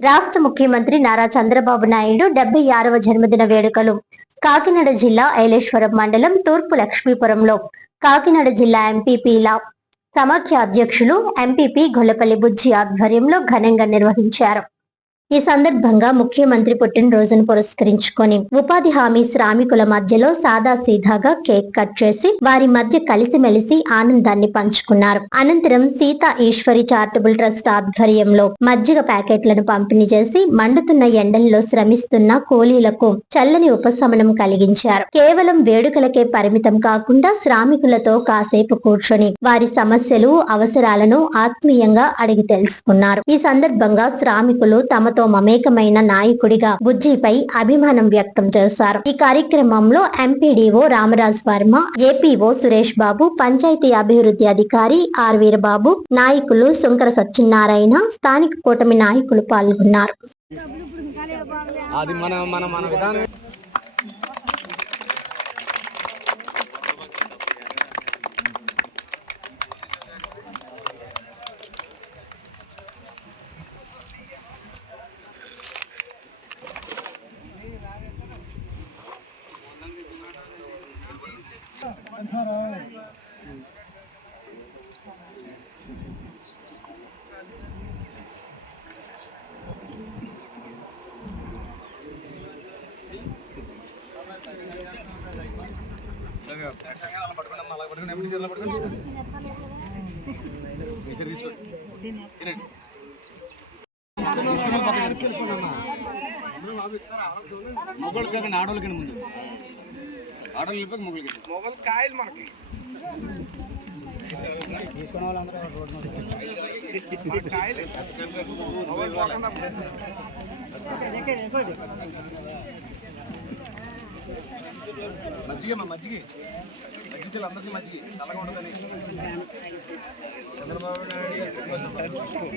రాష్ట్ర ముఖ్యమంత్రి నారా చంద్రబాబు నాయుడు 76వ జన్మదిన వేడుకలు కాకినాడ జిల్లా ఐలేశ్వరం మండలం తూర్పు లక్ష్మీపురంలో కాకినాడ జిల్లా ఎంపీపీల సమాఖ్య అధ్యక్షులు ఎంపీపీ గొల్లపల్లి బుజ్జి ఆధ్వర్యంలో ఘనంగా నిర్వహించారు. ఈ సందర్భంగా ముఖ్యమంత్రి పుట్టినరోజును పురస్కరించుకొని ఉపాధి హామీ శ్రామికుల మధ్యలో సాదాసీదాగా కేక్ కట్ చేసి వారి మధ్య కలిసిమెలిసి ఆనందాన్ని పంచుకున్నారు. అనంతరం సీతా ఈశ్వరి చారిటబుల్ ట్రస్ట్ ఆధ్వర్యంలో మజ్జిగ ప్యాకెట్లను పంపిణీ చేసి మండుతున్న ఎండల్లో శ్రమిస్తున్న కూలీలకు చల్లని ఉపశమనం కలిగించారు. కేవలం వేడుకలకే పరిమితం కాకుండా శ్రామికులతో కాసేపు కూర్చొని వారి సమస్యలు అవసరాలను ఆత్మీయంగా అడిగి తెలుసుకున్నారు. ఈ సందర్భంగా శ్రామికులు తమతో మమేకమైన నాయకుడిగా బుజ్జిపై అభిమానం వ్యక్తం చేశారు. ఈ కార్యక్రమంలో ఎంపీడీఓ రామరాజ్ వర్మ, ఏపీఓ సురేష్ బాబు, పంచాయతీ అభివృద్ధి అధికారి ఆర్ వీరబాబు, నాయకులు శంకర సత్యనారాయణ, స్థానిక కూటమి నాయకులు పాల్గొన్నారు. మొగలు కాదు ఆడోళ్ళకి ముందు ఆడోళ్ళు మొగలు కాయలు మనకి తీసుకునే వాళ్ళందరూ మజ్జిగ మజ్జిగలు అందరికీ మజ్జిగ చల్లగా ఉండదని చంద్రబాబు నాయుడు